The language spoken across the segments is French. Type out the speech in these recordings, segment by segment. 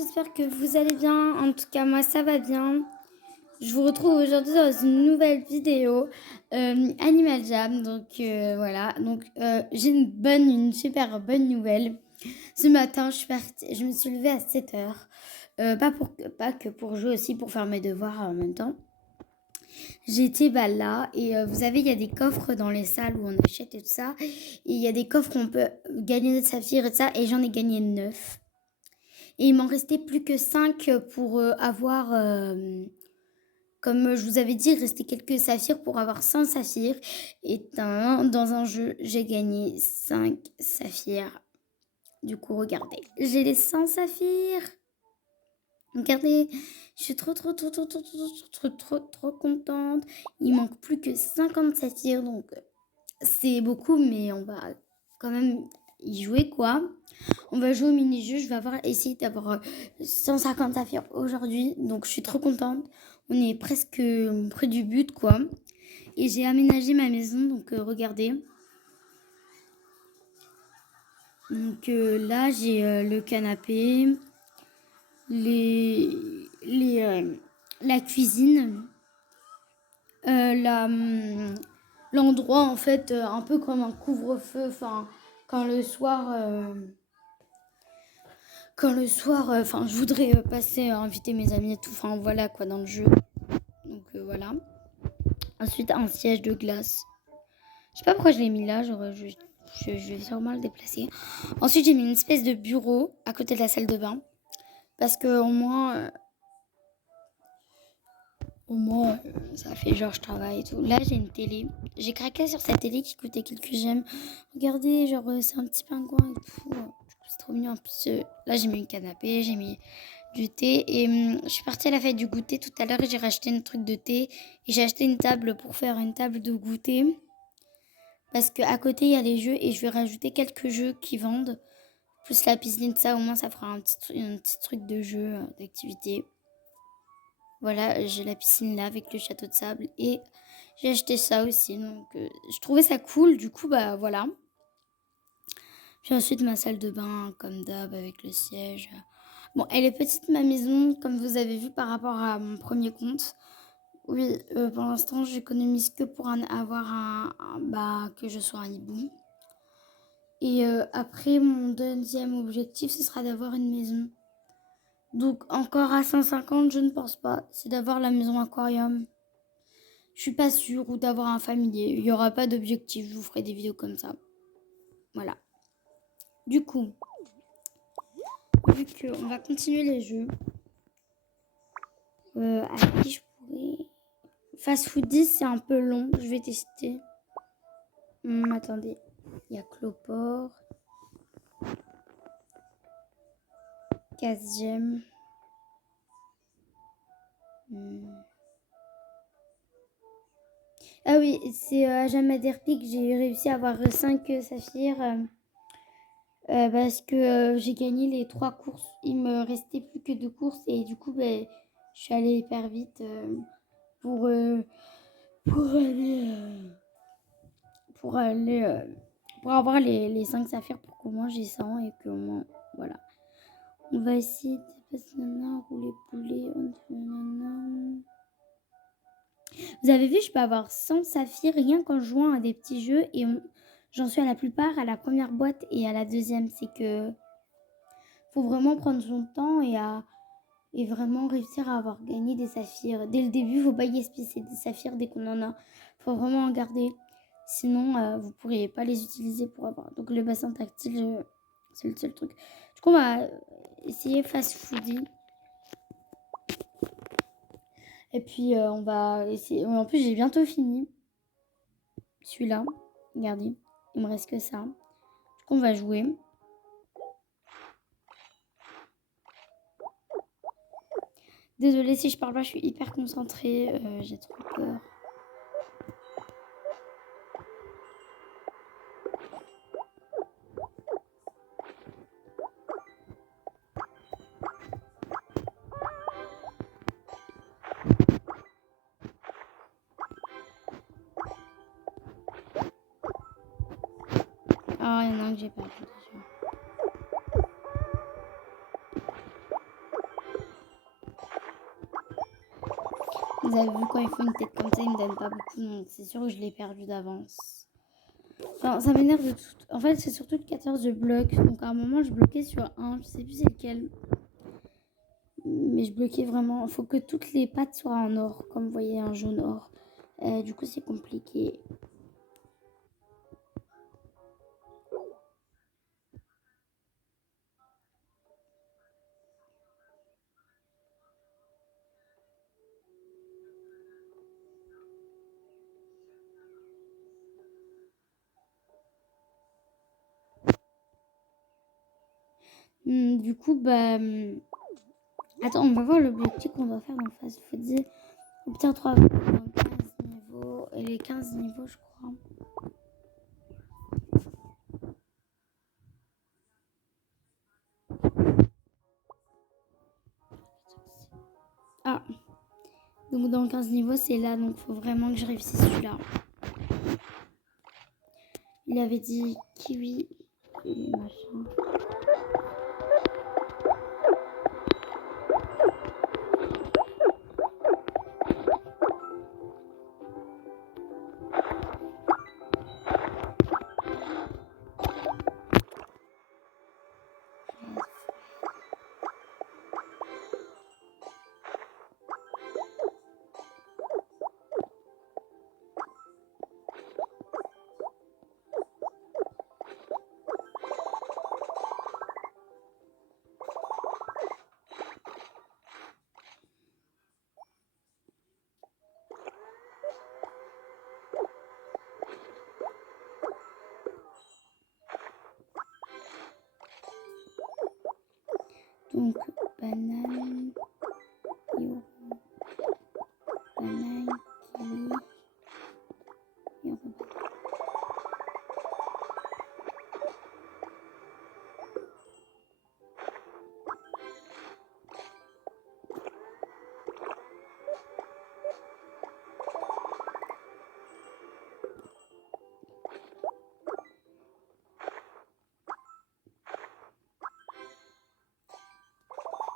j'espère que vous allez bien. En tout cas, moi, ça va bien. Je vous retrouve aujourd'hui dans une nouvelle vidéo Animal Jam. Donc voilà, j'ai une super bonne nouvelle. Ce matin, je me suis levée à 7h. Pas que pour jouer, aussi pour faire mes devoirs en même temps. J'étais là et vous savez, il y a des coffres dans les salles où on achète et tout ça. Et il y a des coffres où on peut gagner des saphirs et tout ça. Et j'en ai gagné 9. Et il m'en restait plus que 5 pour avoir, comme je vous avais dit, il restait quelques saphirs pour avoir 100 saphirs. Et dans un jeu, j'ai gagné 5 saphirs. Du coup, regardez, j'ai les 100 saphirs. Regardez, je suis trop contente. Il manque plus que 50 saphirs, donc c'est beaucoup, mais on va quand même y jouer, quoi. On va jouer au mini-jeu. Je vais essayer d'avoir 150 saphirs aujourd'hui. Donc, je suis trop contente. On est presque près du but, quoi. Et j'ai aménagé ma maison. Donc, regardez. Donc, là, j'ai le canapé. La cuisine. L'endroit, en fait, un peu comme un couvre-feu. Enfin, quand le soir... je voudrais inviter mes amis et tout, enfin voilà quoi, dans le jeu. Donc voilà. Ensuite, un siège de glace. Je sais pas pourquoi je l'ai mis là, je vais sûrement le déplacer. Ensuite, j'ai mis une espèce de bureau à côté de la salle de bain. Parce que au moins, ça fait genre je travaille et tout. Là, j'ai une télé. J'ai craqué sur cette télé qui coûtait quelques gemmes. Regardez, genre c'est un petit pingouin et tout. C'est trop mignon. En plus, là, j'ai mis un canapé, j'ai mis du thé et je suis partie à la fête du goûter tout à l'heure et j'ai racheté un truc de thé et j'ai acheté une table pour faire une table de goûter parce qu'à côté il y a les jeux et je vais rajouter quelques jeux qui vendent plus la piscine, ça au moins ça fera un petit truc de jeu, d'activité. Voilà, j'ai la piscine là avec le château de sable et j'ai acheté ça aussi, donc je trouvais ça cool, du coup bah voilà. Puis ensuite ma salle de bain comme d'hab avec le siège. Bon, elle est petite ma maison, comme vous avez vu par rapport à mon premier compte. Oui, pour l'instant, j'économise que pour avoir que je sois un hibou. Et après, mon deuxième objectif, ce sera d'avoir une maison. Donc, encore à 150, je ne pense pas. C'est d'avoir la maison aquarium. Je suis pas sûre, ou d'avoir un familier. Il n'y aura pas d'objectif, je vous ferai des vidéos comme ça. Voilà. Du coup, vu qu'on va continuer les jeux, à qui je pourrais... Fast Food 10, c'est un peu long. Je vais tester. Attendez. Il y a Cloport. Casse-gemme. Ah oui, c'est à Jamaderpic. J'ai réussi à avoir 5 saphirs. Parce que j'ai gagné les 3 courses. Il me restait plus que 2 courses. Et du coup, je suis allée hyper vite pour aller... pour avoir les 5 saphirs pour qu'au moins j'ai 100 et qu'au moins, voilà. On va essayer de dépasser rouler poulet. Vous avez vu, je peux avoir 100 saphirs rien qu'en jouant à des petits jeux et j'en suis à la plupart à la première boîte et à la deuxième. C'est que faut vraiment prendre son temps et vraiment réussir à avoir gagné des saphirs. Dès le début, faut pas gaspiller des saphirs dès qu'on en a. Faut vraiment en garder. Sinon, vous pourriez pas les utiliser pour avoir. Donc le bassin tactile, c'est le seul truc. Du coup, on va essayer Fast Foodie. Et puis, on va essayer... En plus, j'ai bientôt fini. Celui-là. Regardez. Il me reste que ça. Du coup, on va jouer. Désolée si je parle pas, je suis hyper concentrée. J'ai trop peur. Ah, il y en a un que j'ai perdu déjà. Vous avez vu, quand il faut une tête comme ça, il me donne pas beaucoup, donc c'est sûr que je l'ai perdu d'avance. Enfin, ça m'énerve de tout. En fait, c'est surtout le 14 je bloque. Donc à un moment, je bloquais sur un, je sais plus c'est lequel. Mais je bloquais vraiment. Il faut que toutes les pattes soient en or, comme vous voyez, un jaune or. Du coup, c'est compliqué. Du coup, bah... Attends, on va voir l'objectif qu'on doit faire en face. Il faut dire... Obtenir 3 dans 15 niveaux. Et les 15 niveaux, je crois. Ah. Donc dans 15 niveaux, c'est là. Donc il faut vraiment que je réussisse celui-là. Il avait dit kiwi et machin. Donc, banane, yoru, banane, kiwi, yoru,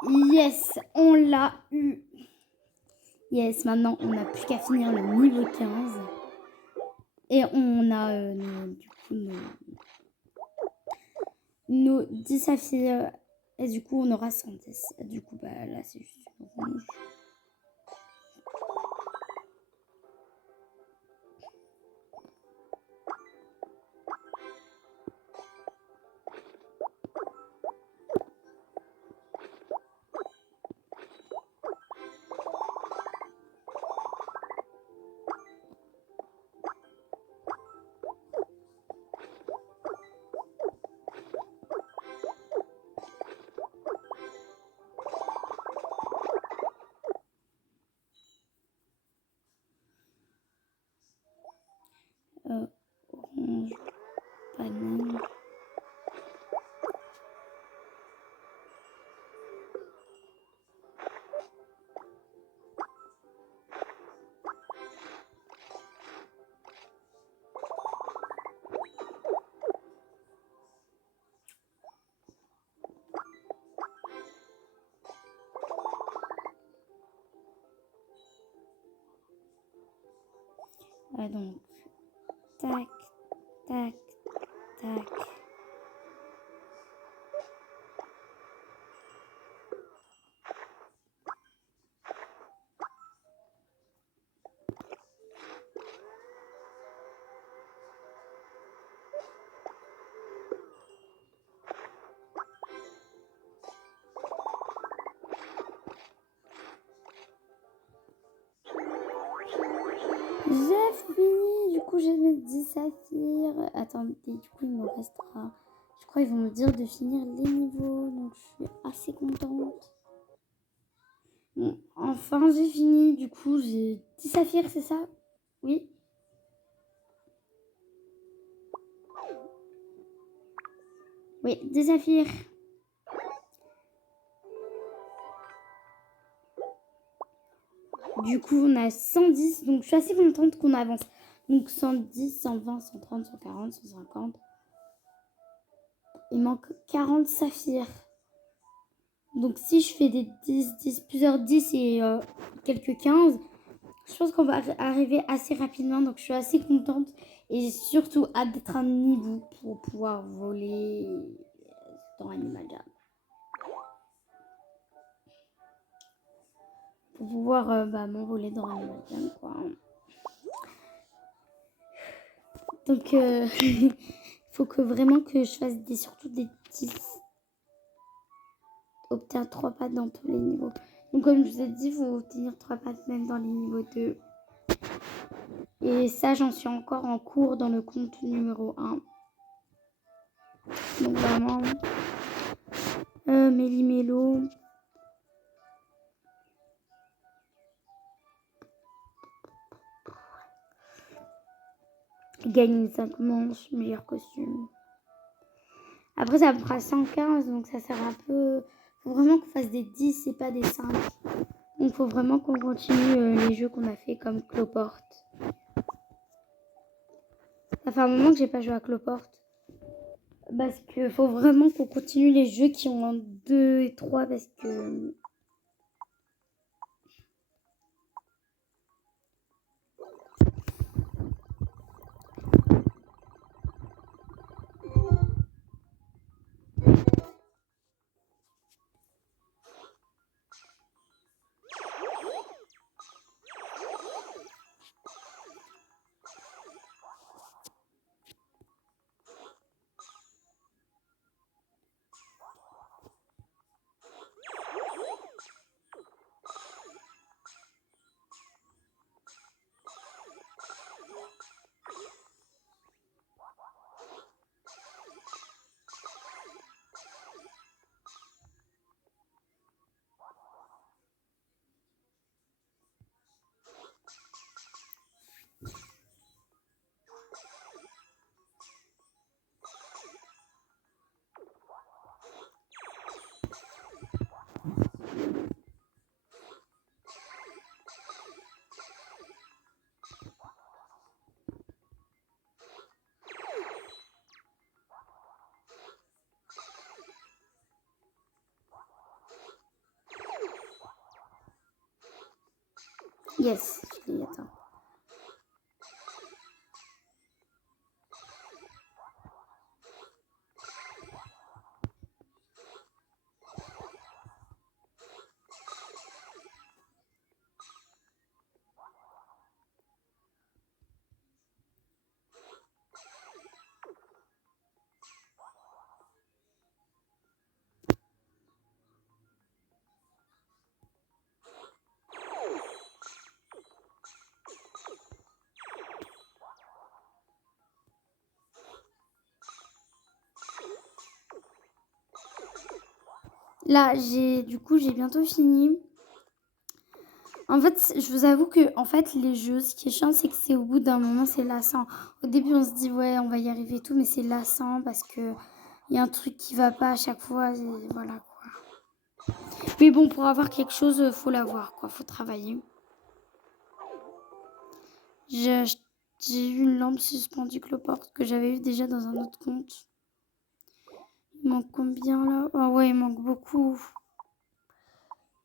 Yes, on l'a eu. Yes, maintenant, on n'a plus qu'à finir le niveau 15. Et on a, du coup, nos 10 saphirs. Et du coup, on aura 110. Et du coup, bah, là, c'est juste une rouge. Orange, banane. Donc, tac, tac, tac. J'ai fini, du coup j'ai mis 10 saphirs. Attendez, du coup il me restera. Je crois qu'ils vont me dire de finir les niveaux, donc je suis assez contente. Bon, enfin j'ai fini, du coup j'ai 10 saphirs, c'est ça? Oui. Oui, 10 saphirs. Du coup on a 110, donc je suis assez contente qu'on avance. Donc 110, 120, 130, 140, 150. Il manque 40 saphirs. Donc si je fais des 10, plusieurs 10 et quelques 15, Je pense qu'on va arriver assez rapidement, donc je suis assez contente. Et j'ai surtout hâte d'être un hibou pour pouvoir voler dans Animal Jam. Pour pouvoir m'envoler dans Animal Jam, quoi. Donc, il faut que vraiment que je fasse surtout des petits... obtenir 3 pattes dans tous les niveaux. Donc, comme je vous ai dit, il faut obtenir 3 pattes même dans les niveaux 2. Et ça, j'en suis encore en cours dans le compte numéro 1. Donc, vraiment... Méli-mélo... Gagner 5 manches, meilleur costume. Après, ça me fera 115, donc ça sert un peu... Faut vraiment qu'on fasse des 10 et pas des 5. Donc, faut vraiment qu'on continue les jeux qu'on a fait comme Cloporte. Ça fait un moment que j'ai pas joué à Cloporte. Parce que faut vraiment qu'on continue les jeux qui ont un 2 et 3 parce que... Yes, je l'ai atteint. Là, j'ai bientôt fini. En fait, je vous avoue que les jeux, ce qui est chiant, c'est que c'est au bout d'un moment, c'est lassant. Au début, on se dit ouais, on va y arriver et tout, mais c'est lassant parce que il y a un truc qui va pas à chaque fois. Et voilà quoi. Mais bon, pour avoir quelque chose, faut l'avoir quoi, faut travailler. J'ai eu une lampe suspendue cloporte que j'avais eu déjà dans un autre compte. Il manque combien là? Oh ouais, il manque beaucoup.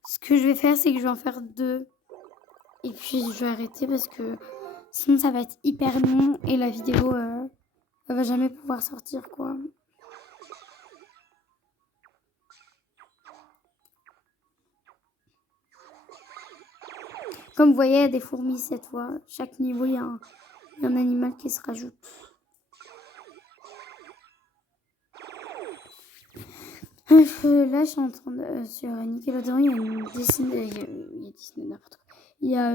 Ce que je vais faire, c'est que je vais en faire 2. Et puis je vais arrêter parce que sinon ça va être hyper long et la vidéo elle va jamais pouvoir sortir quoi. Comme vous voyez, il y a des fourmis cette fois. Chaque niveau, il y a un animal qui se rajoute. Là, je suis en train de... sur Nickelodeon, il y a une Disney... Il y a Disney, n'importe quoi. Il y a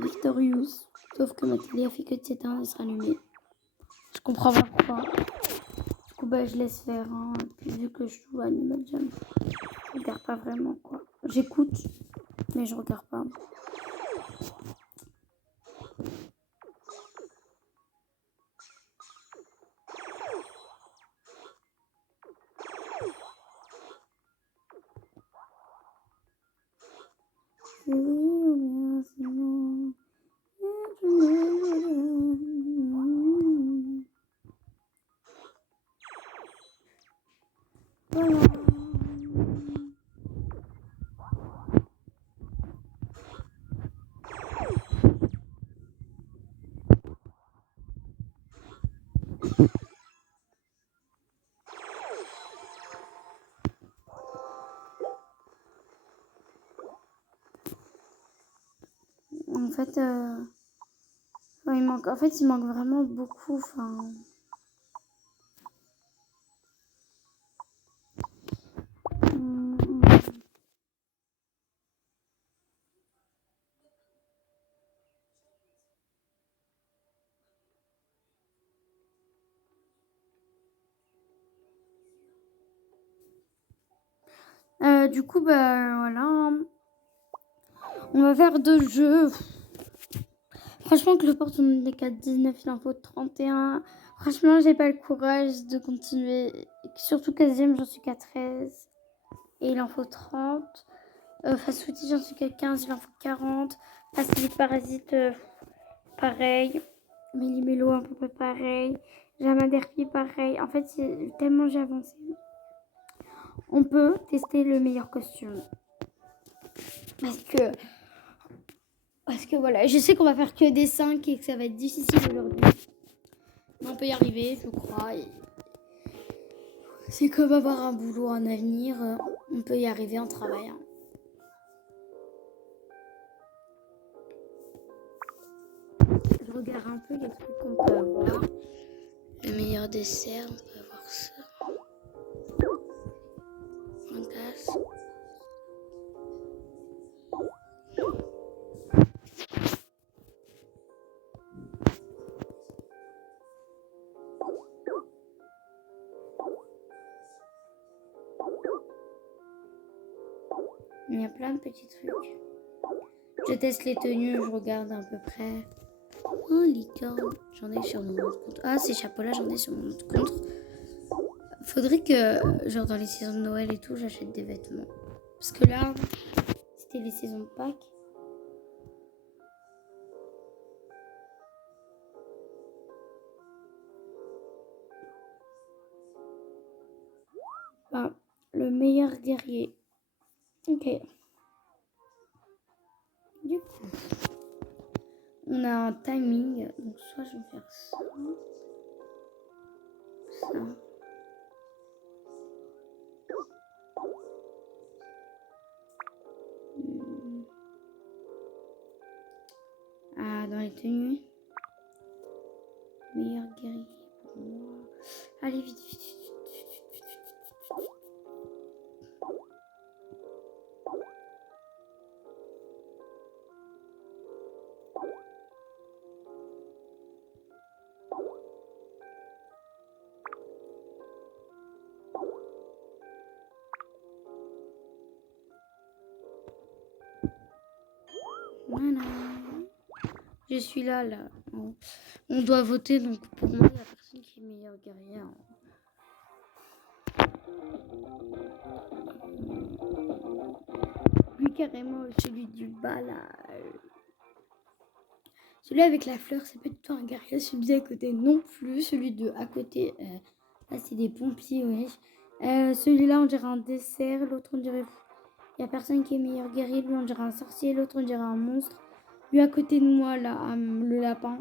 Victorious. Sauf que ma télé a fait que de s'éteindre et se rallumer. Je comprends pas pourquoi. Du coup, je laisse faire. Hein. Puis vu que je joue à Animal Jam, je regarde pas vraiment quoi. J'écoute, mais je regarde pas. Voilà. En fait, il manque vraiment beaucoup. Enfin, du coup, bah voilà. On va faire 2 jeux. Franchement, Cloport, on n'est qu'à 19, il en faut 31. Franchement, j'ai pas le courage de continuer. Surtout 15e, j'en suis qu'à 13. Et il en faut 30. Face outil, j'en suis qu'à 15, il en faut 40. Facilite parasite, pareil. Méli-mélo, un peu près pareil. Jamaderpie, pareil. En fait, tellement j'ai avancé. On peut tester le meilleur costume. Parce que voilà, je sais qu'on va faire que des 5 et que ça va être difficile aujourd'hui. Mais on peut y arriver, je crois. Et c'est comme avoir un boulot, un avenir. On peut y arriver en travaillant. Je regarde un peu les trucs qu'on peut avoir. Le meilleur dessert, on peut avoir ça. Un gaz. Il y a plein de petits trucs. Je teste les tenues, je regarde à peu près. Oh, licorne, j'en ai sur mon autre compte. Ah, ces chapeaux-là, j'en ai sur mon autre compte. Faudrait que, genre dans les saisons de Noël et tout, j'achète des vêtements. Parce que là, c'était les saisons de Pâques. Ah, le meilleur guerrier. Ok. Du coup, on a un timing. Donc, soit je vais faire ça. Ça. Ah, dans les tenues. Meilleur guerrier pour moi. Allez, vite, vite, vite. Voilà. Je suis là. On doit voter, donc pour moi, il n'y a personne qui est meilleur guerrier. Lui, carrément, celui du bas, là. Celui avec la fleur, c'est pas du tout un guerrier. Celui à côté, non plus. Celui de à côté, là, c'est des pompiers, ouais. Celui-là, on dirait un dessert. L'autre, on dirait... Il n'y a personne qui est meilleur guerrier. Lui, on dirait un sorcier. L'autre, on dirait un monstre. Lui, à côté de moi, là, le lapin.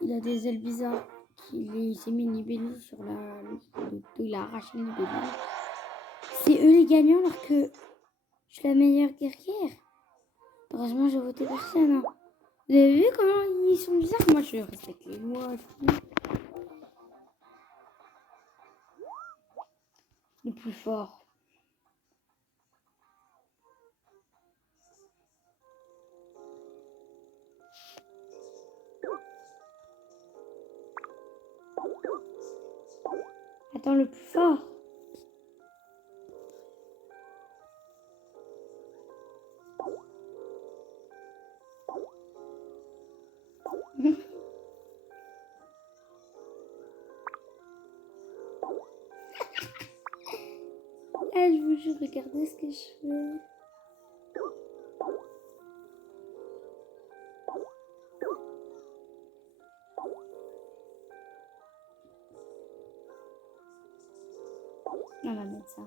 Il a des ailes bizarres. Il s'est mis une libellule sur il a arraché une libellule. C'est eux les gagnants alors que je suis la meilleure guerrière. Heureusement, j'ai voté personne. Hein. Vous avez vu comment ils sont bizarres? Moi, je respecte les lois. Le plus fort. Attends, le plus fort. Ah, je vous jure, regardez ce que je fais. On va mettre ça.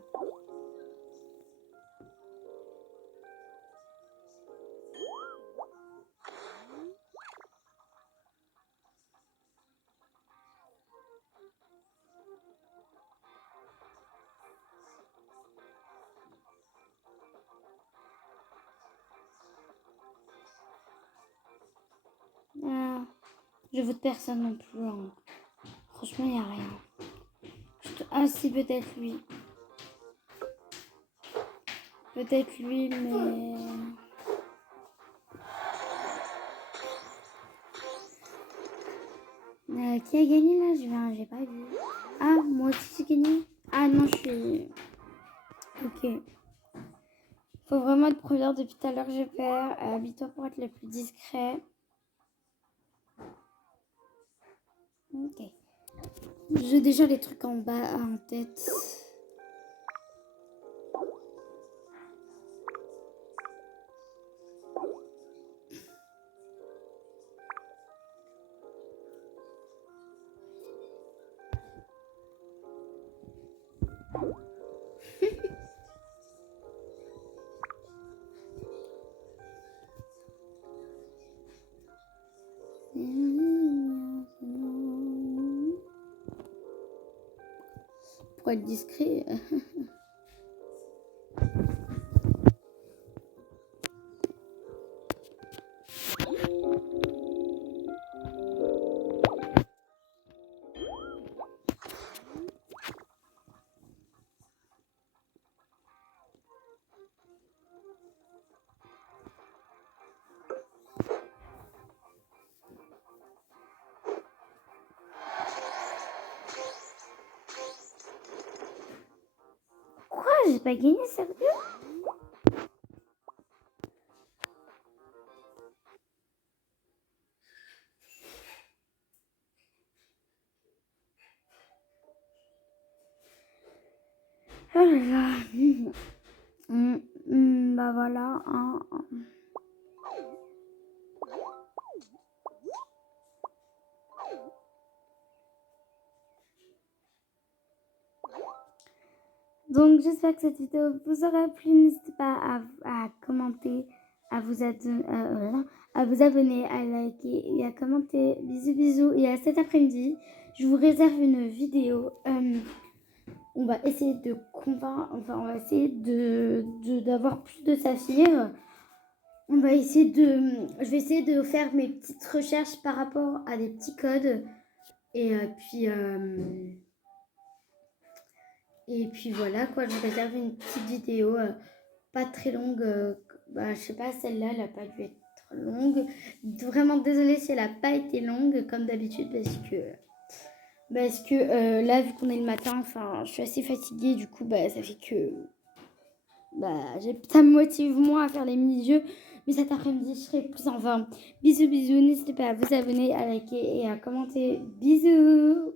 Je vote personne non plus. Hein. Franchement, il n'y a rien. Ah si, peut-être lui. Peut-être lui, mais... qui a gagné là? J'ai pas vu. Ah, moi aussi j'ai gagné. Ah non, je suis... Ok. Faut vraiment être première depuis tout à l'heure, je perds. Habille-toi pour être le plus discret. Ok. J'ai déjà les trucs en bas en tête. Pour être discret. Quoi? J'ai pas gagné, sérieux? Oh là là. Bah voilà. Hein. Donc j'espère que cette vidéo vous aura plu. N'hésitez pas à commenter, à vous abonner, à liker et à commenter. Bisous bisous. Et à cet après-midi, je vous réserve une vidéo. On va essayer de convaincre, enfin on va essayer d'avoir plus de saphirs. Je vais essayer de faire mes petites recherches par rapport à des petits codes. Et puis voilà quoi, je réserve une petite vidéo pas très longue. Je sais pas, celle-là, elle a pas dû être longue. Vraiment désolée si elle a pas été longue comme d'habitude parce que là, vu qu'on est le matin, enfin, je suis assez fatiguée. Du coup, ça fait que ça me motive moins à faire les mini-jeux. Mais cet après-midi, je serai plus en forme. Bisous, bisous. N'hésitez pas à vous abonner, à liker et à commenter. Bisous.